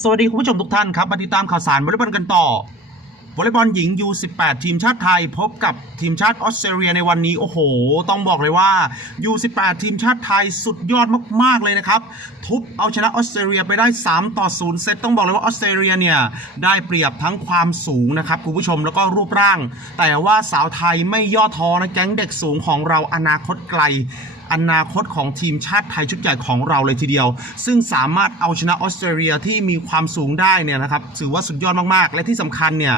สวัสดีคุณผู้ชมทุกท่านครับมาติดตามข่าวสารวอลเลย์บอลกันต่อวอลเลย์บอลหญิง U18 ทีมชาติไทยพบกับทีมชาติออสเตรเลียในวันนี้ โอ้โห ต้องบอกเลยว่า U18 ทีมชาติไทยสุดยอดมาก ๆ เลยนะครับ ทุบเอาชนะออสเตรเลียไปได้ 3 ต่อ 0 เซตต้องบอกเลยว่าออสเตรเลียเนี่ย ได้เปรียบทั้งความสูงนะครับ คุณผู้ชมแล้วก็รูปร่าง แต่ว่าสาวไทยไม่ย่อท้อนะแก๊งเด็กสูงของเราอนาคตไกล อนาคตของทีมชาติไทยชุดใหญ่ของเราเลยทีเดียว ซึ่งสามารถเอาชนะออสเตรเลียที่มีความสูงได้เนี่ยนะครับถือว่าสุดยอดมากๆ และที่สำคัญเนี่ย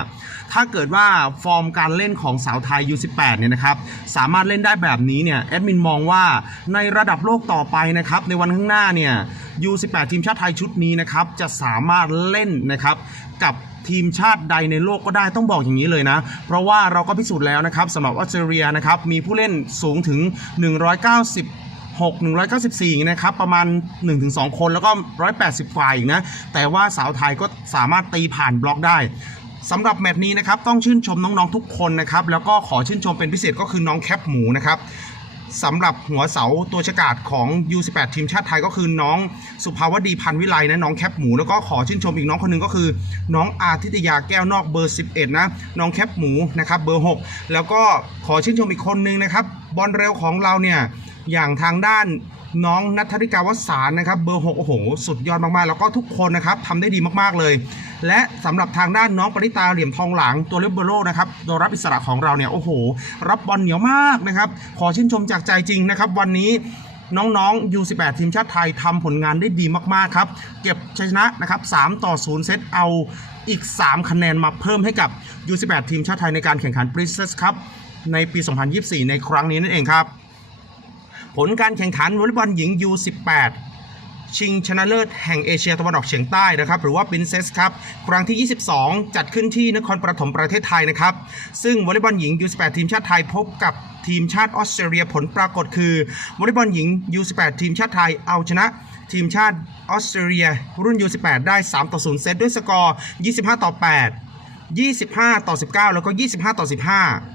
ถ้าเกิดว่าฟอร์มการเล่นของสาวไทย U18 เนี่ยนะครับสามารถเล่นได้แบบนี้เนี่ยแอดมินมองว่าในระดับโลกต่อไปนะครับในวันข้างหน้าเนี่ย U18 ทีมชาติไทยชุดนี้นะครับจะสามารถเล่นนะครับกับทีมชาติใดในโลกก็ได้ต้องบอกอย่างนี้เลยนะ เพราะว่าเราก็พิสูจน์แล้วนะครับสำหรับออสเตรเลียนะครับมีผู้เล่นสูงถึง 190 6 194 นะครับ ประมาณ 1-2 คนแล้วก็ 180 ฝ่ายนะ แต่ว่าสาวไทยก็สามารถตีผ่านบล็อกได้สำหรับแมตช์นี้นะครับ ต้องชื่นชมน้อง ๆ ทุกคนนะครับ แล้วก็ขอชื่นชมเป็นพิเศษก็คือน้องแคปหมูนะครับ สำหรับหัวเสาตัวฉกาดของ U18 ทีมชาติไทยก็คือน้องสุภาวดีพันวิไลนะน้องแคปหมูแล้วก็ขอชื่นชมอีกน้องคนหนึงก็คือ น้องอาทิตยาแก้วนอกเบอร์ 11 นะ น้องแคปหมูนะครับเบอร์ 6 แล้วก็ขอชื่นชมอีกคนนึงนะครับบอลเร็วของเราเนี่ยอย่างทางด้าน น้องนัทธริกาวสารนะครับเบอร์6โอ้โหสุดยอดมากๆ แล้วก็ทุกคนนะครับทำได้ดีมากๆเลย และสำหรับทางด้านน้องปริตาเหลี่ยมทองหลังตัวเลเบโรนะครับตัวรับอิสระของเราเนี่ยโอ้โห รับบอลเหนียวมากนะครับขอชื่นชมจากใจจริงนะครับวันนี้น้องๆ U18 ทีมชาติไทยทำผลงานได้ดีมากๆครับ เก็บชัยชนะนะครับ 3 ต่อ 0 เซตเอาอีก 3 คะแนนมาเพิ่มให้กับ U18 ทีมชาติไทยในการแข่งขัน Princess Cup ในปี 2024 ในครั้งนี้นั่นเองครับ ผลการแข่งขันวอลเลย์บอลหญิง U18 ชิงชนะเลิศแห่งเอเชียตะวันออกเฉียงใต้นะครับ หรือว่า Princess ครับ ครั้งที่ 22 จัดขึ้นที่นครปฐมประเทศไทยนะครับ ซึ่งวอลเลย์บอลหญิง U18 ทีมชาติไทยพบกับทีมชาติออสเตรเลียผลปรากฏคือวอลเลย์บอลหญิง U18 ทีมชาติไทยเอาชนะทีมชาติออสเตรเลีย รุ่น U18 ได้ 3 ต่อ 0 เซตด้วยสกอร์ 25 ต่อ 8 25 ต่อ 19 แล้วก็ 25 ต่อ 15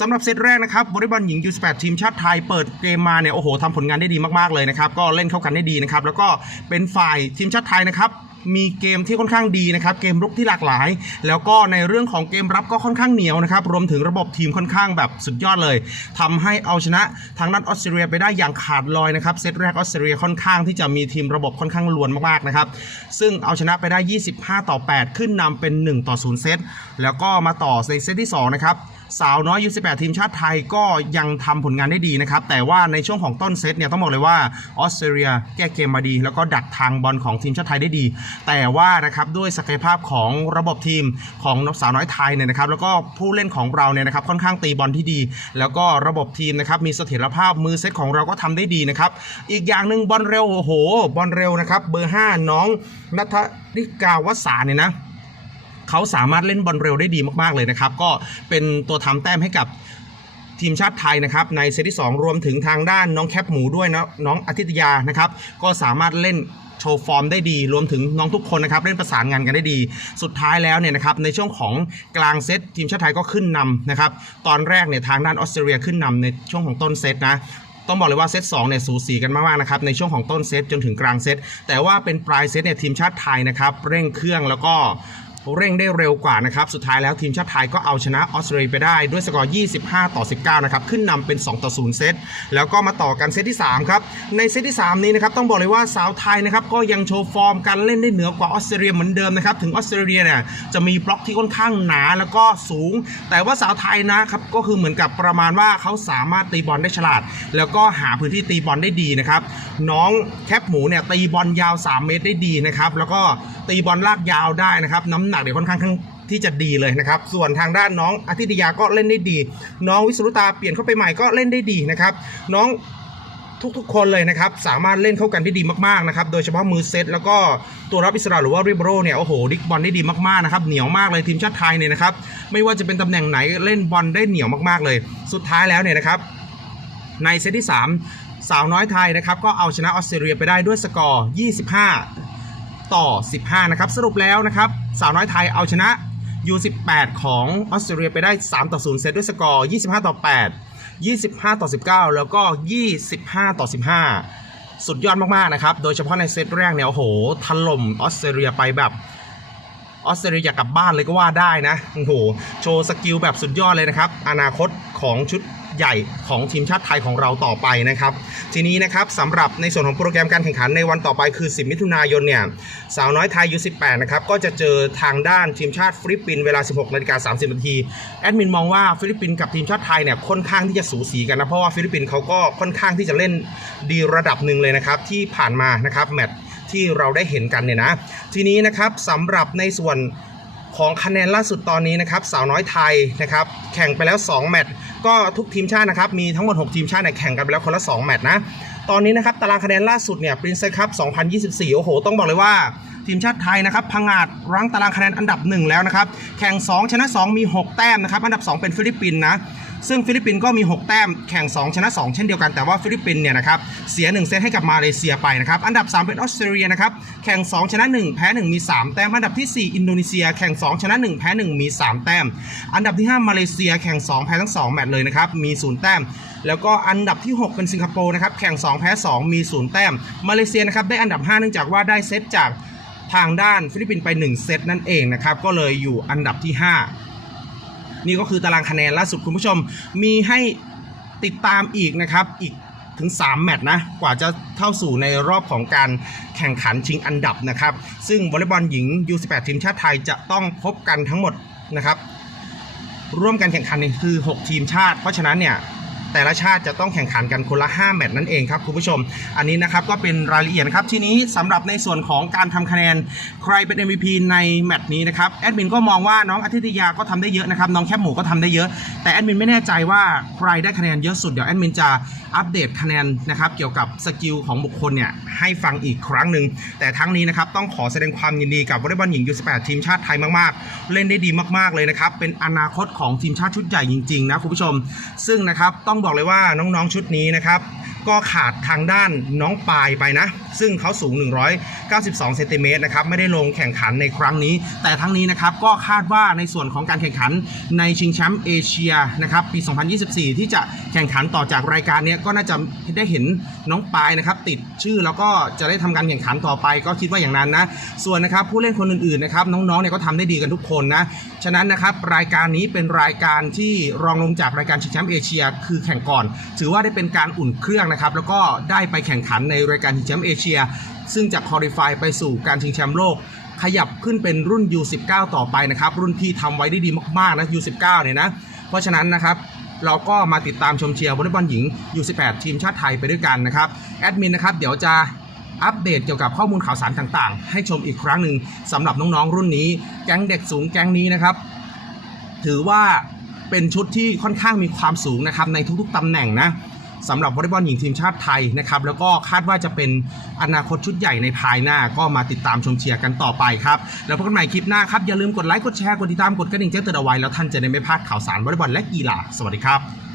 สำหรับเซตแรกนะครับวอลเลย์บอลหญิง U18 ทีมชาติไทยเปิดเกมมาเนี่ยโอ้โหทำผลงานได้ดีมากๆเลยนะครับก็เล่นเข้ากันได้ดีนะครับแล้วก็เป็นฝ่ายทีมชาติไทยนะครับมีเกมที่ค่อนข้างดีนะครับเกมรุกที่หลากหลาย แล้วก็ในเรื่องของเกมรับก็ค่อนข้างเหนียวนะครับรวมถึงระบบทีมค่อนข้างแบบสุดยอดเลยทำให้เอาชนะทางด้านออสเตรเลียไปได้อย่างขาดลอยนะครับเซตแรกออสเตรเลียค่อนข้างที่จะมีทีมระบบค่อนข้างล้วนมากๆนะครับซึ่งเอาชนะไปได้ 25 ต่อ 8 ขึ้นนำเป็น 1 ต่อ 0 เซตแล้วก็มาต่อในเซตที่2นะครับ สาวน้อยยู18 ทีมชาติไทยก็ยังทำผลงานได้ดีนะครับ แต่ว่าในช่วงของต้นเซตเนี่ยต้องบอกเลยว่าออสเตรเลียแก้เกมมาดี แล้วก็ดักทางบอลของทีมชาติไทยได้ดี แต่ว่านะครับด้วยศักยภาพของระบบทีมของสาวน้อยไทยเนี่ยนะครับแล้วก็ผู้เล่นของเราเนี่ยนะครับค่อนข้างตีบอลที่ดี แล้วก็ระบบทีมนะครับมีเสถียรภาพมือเซตของเราก็ทำได้ดีนะครับอีกอย่างหนึ่งบอลเร็วโอ้โหบอลเร็วนะครับเบอร์ 5 น้องนัทริกาวสาเนี่ยนะ เขาสามารถเล่นบอลเร็วได้ดีมากๆเลยนะครับ ก็เป็นตัวทำแต้มให้กับทีมชาติไทยนะครับในเซตที่ 2 รวมถึงทางด้านน้องแคปหมูด้วยนะน้องอาทิตยานะครับ ก็สามารถเล่นโชว์ฟอร์มได้ดี รวมถึงน้องทุกคนนะครับเล่นประสานงานกันได้ดี สุดท้ายแล้วเนี่ยนะครับในช่วงของกลางเซตทีมชาติไทยก็ขึ้นนำนะครับตอนแรกเนี่ยทางด้านออสเตรเลียขึ้นนำในช่วงของต้นเซตนะต้องบอกเลยว่าเซต2เนี่ยสูสีกันมากๆนะครับในช่วงของต้นเซตจนถึงกลางเซตแต่ว่าเป็นปลายเซตเนี่ยทีมชาติไทยนะครับเร่งเครื่องแล้วก็ เร่งได้เร็วกว่านะครับสุดท้ายแล้วทีมชาติไทยก็เอาชนะออสเตรเลียไปได้ด้วยสกอร์ 25 ต่อ 19 นะครับขึ้นนำเป็น 2 ต่อ 0 เซตแล้วก็มาต่อกันเซตที่ 3 ครับ ในเซตที่ 3 นี้นะครับต้องบอกเลยว่าสาวไทยนะครับก็ยังโชว์ฟอร์มการเล่นได้เหนือกว่าออสเตรเลียเหมือนเดิมนะครับถึงออสเตรเลียเนี่ยจะมีบล็อกที่ค่อนข้างหนาแล้วก็สูง แต่ว่าสาวไทยนะครับก็คือเหมือนกับประมาณว่าเขาสามารถตีบอลได้ฉลาด แล้วก็หาพื้นที่ตีบอลได้ดีนะครับน้องแคปหมูเนี่ยตีบอลยาว 3 เมตรได้ดีนะครับแล้วก็ตีบอลลากยาวได้นะครับน้ำหนักเนี่ยค่อนข้างที่จะดีเลยนะครับ ส่วนทางด้านน้องอาทิตยาก็เล่นได้ดี น้องวิสรุตาเปลี่ยนเข้าไปใหม่ก็เล่นได้ดีนะครับ น้องทุกๆ คนเลยนะครับ สามารถเล่นเข้ากันได้ดีมากๆนะครับ โดยเฉพาะมือเซตแล้วก็ตัวรับอิสระหรือว่าริบโรเนี่ยโอ้โหดิกบอลได้ดีมากๆนะครับเหนียวมากเลยทีมชาติไทยเนี่ยนะครับ ไม่ว่าจะเป็นตำแหน่งไหนเล่นบอลได้เหนียวมากๆเลย สุดท้ายแล้วเนี่ยนะครับ ในเซตที่ 3 สาวน้อยไทยนะครับก็เอาชนะออสเตรเลียไปได้ด้วยสกอร์ 25 ต่อ 15 นะครับ สรุปแล้วนะครับ สาวน้อยไทยเอาชนะ U18 ของออสเตรเลียไปได้ 3 ต่อ 0 เซตด้วยสกอร์ 25 ต่อ 8 25 ต่อ 19 แล้วก็ 25 ต่อ 15 สุดยอดมาก ๆ นะครับ โดยเฉพาะในเซตแรกเนี่ย โอ้โห ถล่มออสเตรเลียไปแบบออสเตรเลียอยากกลับบ้านเลยก็ว่าได้นะ โอ้โห โชว์สกิลแบบสุดยอดเลยนะครับ อนาคตของชุด ใหญ่ของทีมชาติไทยของเราต่อไปนะครับ ทีนี้นะครับสำหรับในส่วนของโปรแกรมการแข่งขันในวันต่อไปคือ 10 มิถุนายนเนี่ยสาวน้อยไทยยู18นะครับก็จะเจอทางด้านทีมชาติฟิลิปปินส์เวลา 16นาฬิกา30นาทีแอดมินมองว่าฟิลิปปินส์กับทีมชาติไทยเนี่ยค่อนข้างที่จะสูสีกันนะเพราะว่าฟิลิปปินส์เขาก็ค่อนข้างที่จะเล่นดีระดับหนึ่งเลยนะครับที่ผ่านมานะครับแมตช์ที่เราได้เห็นกันเนี่ยนะทีนี้นะครับสำหรับในส่วนของคะแนนล่าสุดตอนนี้นะครับสาวน้อยไทยนะครับแข่งไปแล้ว 2 แมตช์ ก็ทุกทีมชาตินะครับ มีทั้งหมด 6 ทีมชาติเนี่ยแข่งกันไปแล้วคนละ 2 แมตช์นะ ตอนนี้นะครับ ตารางคะแนนล่าสุดเนี่ยปรินเซคัพ2024 โอ้โห ต้องบอกเลยว่า ทีมชาติไทยนะครับพังงาดรั้งตารางคะแนนอันดับ 1 แล้วนะครับ แข่ง 2 ชนะ 2 มี 6 แต้มนะครับ อันดับ 2 เป็นฟิลิปปินส์นะ ซึ่งฟิลิปปินส์ก็มี 6 แต้ม แข่ง 2 ชนะ 2 เช่นเดียวกัน แต่ว่าฟิลิปปินส์เนี่ยนะครับ เสีย 1 เซตให้กับมาเลเซียไปนะครับ อันดับ 3 เป็นออสเตรเลียนะครับ แข่ง 2 ชนะ 1 แพ้ 1 มี 3 แต้ม อันดับทีสี่4 อินโดนีเซีย แข่ง 2 ชนะ 1 แพ้ 1 มี 3 แต้ม อันดับที่ 5 มาเลเซีย แข่ง 2 แพ้ทั้ง 2 แมตช์เลยนะครับ มี 0 แต้ม แล้วก็อันดับที่ 6 เป็นสิงคโปร์นะครับ แข่ง 2 แพ้ 2 มี 0 แต้ม มาเลเซียนะครับได้อันดับ 5 เนื่องจากว่าได้เซตจาก ทางด้านฟิลิปปินส์ไป 1 เซตนั่นเองนะครับ ก็เลยอยู่อันดับที่ 5 นี่ก็คือตารางคะแนนล่าสุดคุณผู้ชมมีให้ติดตามอีกนะครับ อีกถึง 3 แมตช์นะ กว่าจะเข้าสู่ในรอบของการแข่งขันชิงอันดับนะครับ ซึ่งวอลเลย์บอลหญิง U18 ทีมชาติไทยจะต้องพบกันทั้งหมดนะครับ ร่วมกันแข่งขันนี่คือ 6 ทีมชาติ เพราะฉะนั้นเนี่ย แต่ละชาติจะต้องแข่งขันกันคนละ 5 แมตช์นั่นเองครับคุณผู้ชม อันนี้นะครับก็เป็นรายละเอียดนครับทีนี้สำหรับในส่วนของการทำคะแนนใครเป็น MVP ในแมตช์นี้นะครับแอดมินก็มองว่าน้องอาทิตยาก็ทำได้เยอะนะครับน้องแคบหมูก็ทำได้เยอะ แต่แอดมินไม่แน่ใจว่าใครได้คะแนนเยอะสุดเดี๋ยวแอดมินจะอัปเดตคะแนนนะครับเกี่ยวกับสกิลของบุคคลเนี่ยให้ฟังอีกครั้งหนึ่งแต่ทั้งนี้นะครับต้องขอแสดงความยินดีกับวอลเลย์บอลหญิง U18 ทีมชาติไทยมากๆ เล่นได้ดีมากๆเลยนะครับเป็นอนาคตของทีมชาติชุดใหญ่จริงๆนะคุณผู้ชม ซึ่งนะครับต้องบอกเลยว่าน้องๆชุดนี้นะครับ ก็ขาดทางด้านน้องปายไปนะ ซึ่งเขาสูง 192เซนติเมตรนะครับไม่ได้ลงแข่งขันในครั้งนี้ แต่ทั้งนี้นะครับก็คาดว่าในส่วนของการแข่งขันในชิงแชมป์เอเชียนะครับปี 2024 ที่จะแข่งขันต่อจากรายการนี้ก็น่าจะได้เห็นน้องปายนะครับติดชื่อแล้วก็จะได้ทำการแข่งขันต่อไปก็คิดว่าอย่างนั้นนะ ส่วนนะครับผู้เล่นคนอื่นๆนะครับน้องๆเนี่ยก็ทำได้ดีกันทุกคนนะ ฉะนั้นนะครับรายการนี้เป็นรายการที่รองลงจากรายการชิงแชมป์เอเชีย คือแข่งก่อน ถือว่าได้เป็นการอุ่นเครื่องนะครับแล้วก็ได้ไปแข่งขันในรายการชิงแชมป์เอเชีย ซึ่งจะคอลี่ฟายไปสู่การชิงแชมป์โลก ขยับขึ้นเป็นรุ่น U19 ต่อไปนะครับ รุ่นที่ทำไว้ได้ดีมากๆนะ U19 เนี่ยนะเพราะฉะนั้นนะครับเราก็มาติดตามชมเชียร์วอลเลย์บอลหญิง U18 ทีมชาติไทยไปด้วยกันนะครับแอดมินนะครับเดี๋ยวจะอัปเดตเกี่ยวกับข้อมูลข่าวสารต่างๆ ให้ชมอีกครั้งหนึ่งสำหรับน้องๆ รุ่นนี้ แก๊งเด็กสูงแก๊งนี้นะครับ ถือว่าเป็นชุดที่ค่อนข้างมีความสูงนะครับในทุกๆตำแหน่งนะ สำหรับวอลเลย์บอลหญิงทีมชาติไทยนะครับแล้วก็คาดว่าจะเป็นอนาคตชุดใหญ่ในภายหน้าก็มาติดตามชมเชียร์กันต่อไปครับแล้วพบกันใหม่คลิปหน้าครับอย่าลืมกดไลค์กดแชร์กดติดตามกดกระดิ่งแจ้งเตือนเอาไว้แล้วท่านจะได้ไม่พลาดข่าวสารวอลเลย์บอลและกีฬาสวัสดีครับ